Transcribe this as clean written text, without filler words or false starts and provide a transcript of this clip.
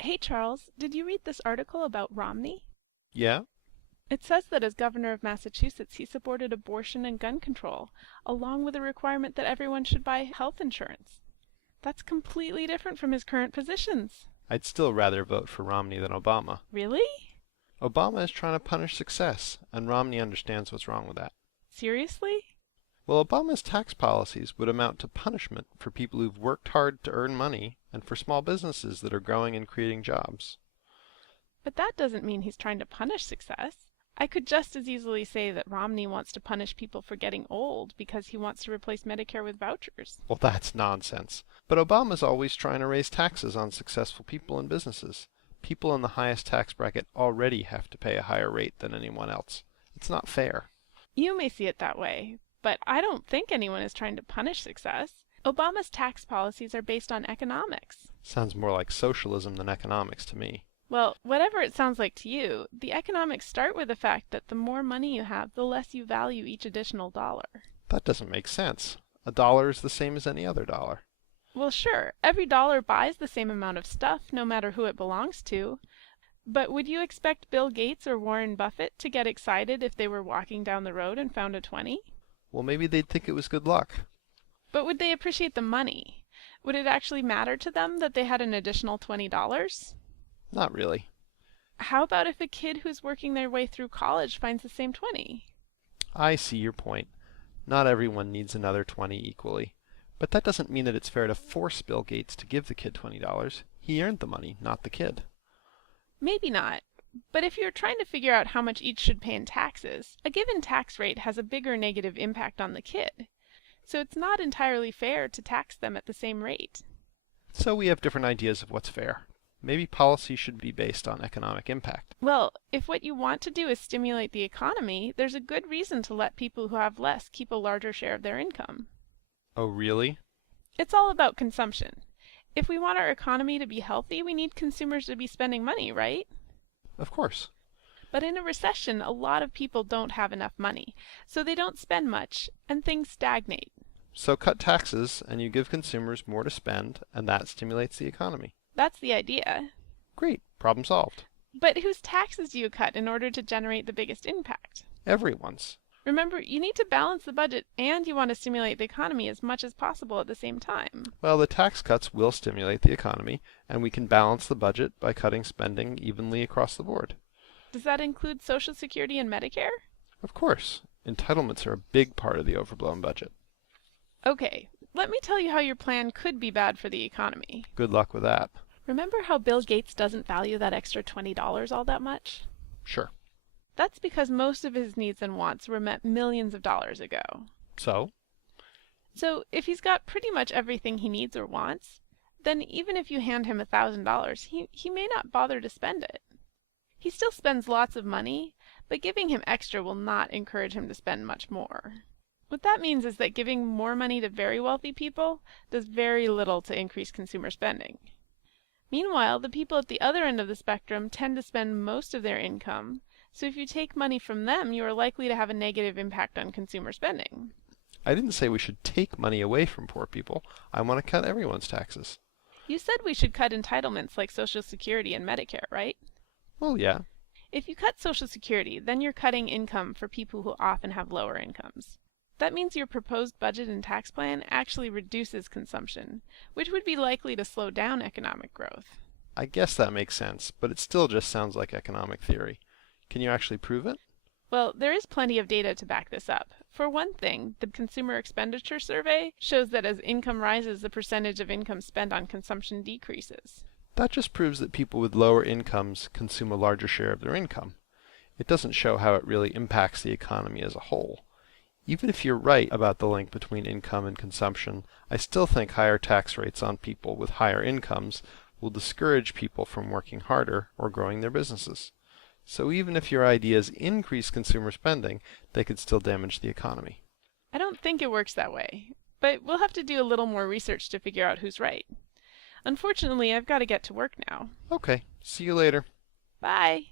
Hey Charles, did you read this article about Romney? Yeah? It says that as governor of Massachusetts, he supported abortion and gun control, along with a requirement that everyone should buy health insurance. That's completely different from his current positions. I'd still rather vote for Romney than Obama. Really? Obama is trying to punish success, and Romney understands what's wrong with that. Seriously? Well, Obama's tax policies would amount to punishment for people who've worked hard to earn money and for small businesses that are growing and creating jobs. But that doesn't mean he's trying to punish success. I could just as easily say that Romney wants to punish people for getting old because he wants to replace Medicare with vouchers. Well, that's nonsense. But Obama's always trying to raise taxes on successful people and businesses. People in the highest tax bracket already have to pay a higher rate than anyone else. It's not fair. You may see it that way, but I don't think anyone is trying to punish success. Obama's tax policies are based on economics. Sounds more like socialism than economics to me. Well, whatever it sounds like to you, the economics start with the fact that the more money you have, the less you value each additional dollar. That doesn't make sense. A dollar is the same as any other dollar. Well, sure, every dollar buys the same amount of stuff, no matter who it belongs to. But would you expect Bill Gates or Warren Buffett to get excited if they were walking down the road and found a 20? Well, maybe they'd think it was good luck. But would they appreciate the money? Would it actually matter to them that they had an additional $20? Not really. How about if a kid who's working their way through college finds the same 20? I see your point. Not everyone needs another 20 equally. But that doesn't mean that it's fair to force Bill Gates to give the kid $20. He earned the money, not the kid. Maybe not. But if you're trying to figure out how much each should pay in taxes, a given tax rate has a bigger negative impact on the kid. So it's not entirely fair to tax them at the same rate. So we have different ideas of what's fair. Maybe policy should be based on economic impact. Well, if what you want to do is stimulate the economy, there's a good reason to let people who have less keep a larger share of their income. Oh, really? It's all about consumption. If we want our economy to be healthy, we need consumers to be spending money, right? Of course. But in a recession, a lot of people don't have enough money, so they don't spend much, and things stagnate. So cut taxes, and you give consumers more to spend, and that stimulates the economy. That's the idea. Great. Problem solved. But whose taxes do you cut in order to generate the biggest impact? Everyone's. Remember, you need to balance the budget and you want to stimulate the economy as much as possible at the same time. Well, the tax cuts will stimulate the economy, and we can balance the budget by cutting spending evenly across the board. Does that include Social Security and Medicare? Of course. Entitlements are a big part of the overblown budget. Okay, let me tell you how your plan could be bad for the economy. Good luck with that. Remember how Bill Gates doesn't value that extra $20 all that much? Sure. That's because most of his needs and wants were met millions of dollars ago. So? So if he's got pretty much everything he needs or wants, then even if you hand him $1,000, he may not bother to spend it. He still spends lots of money, but giving him extra will not encourage him to spend much more. What that means is that giving more money to very wealthy people does very little to increase consumer spending. Meanwhile, the people at the other end of the spectrum tend to spend most of their income, so if you take money from them, you are likely to have a negative impact on consumer spending. I didn't say we should take money away from poor people. I want to cut everyone's taxes. You said we should cut entitlements like Social Security and Medicare, right? Well, yeah. If you cut Social Security, then you're cutting income for people who often have lower incomes. That means your proposed budget and tax plan actually reduces consumption, which would be likely to slow down economic growth. I guess that makes sense, but it still just sounds like economic theory. Can you actually prove it? Well, there is plenty of data to back this up. For one thing, the Consumer Expenditure Survey shows that as income rises, the percentage of income spent on consumption decreases. That just proves that people with lower incomes consume a larger share of their income. It doesn't show how it really impacts the economy as a whole. Even if you're right about the link between income and consumption, I still think higher tax rates on people with higher incomes will discourage people from working harder or growing their businesses. So even if your ideas increase consumer spending, they could still damage the economy. I don't think it works that way, but we'll have to do a little more research to figure out who's right. Unfortunately, I've got to get to work now. Okay, see you later. Bye!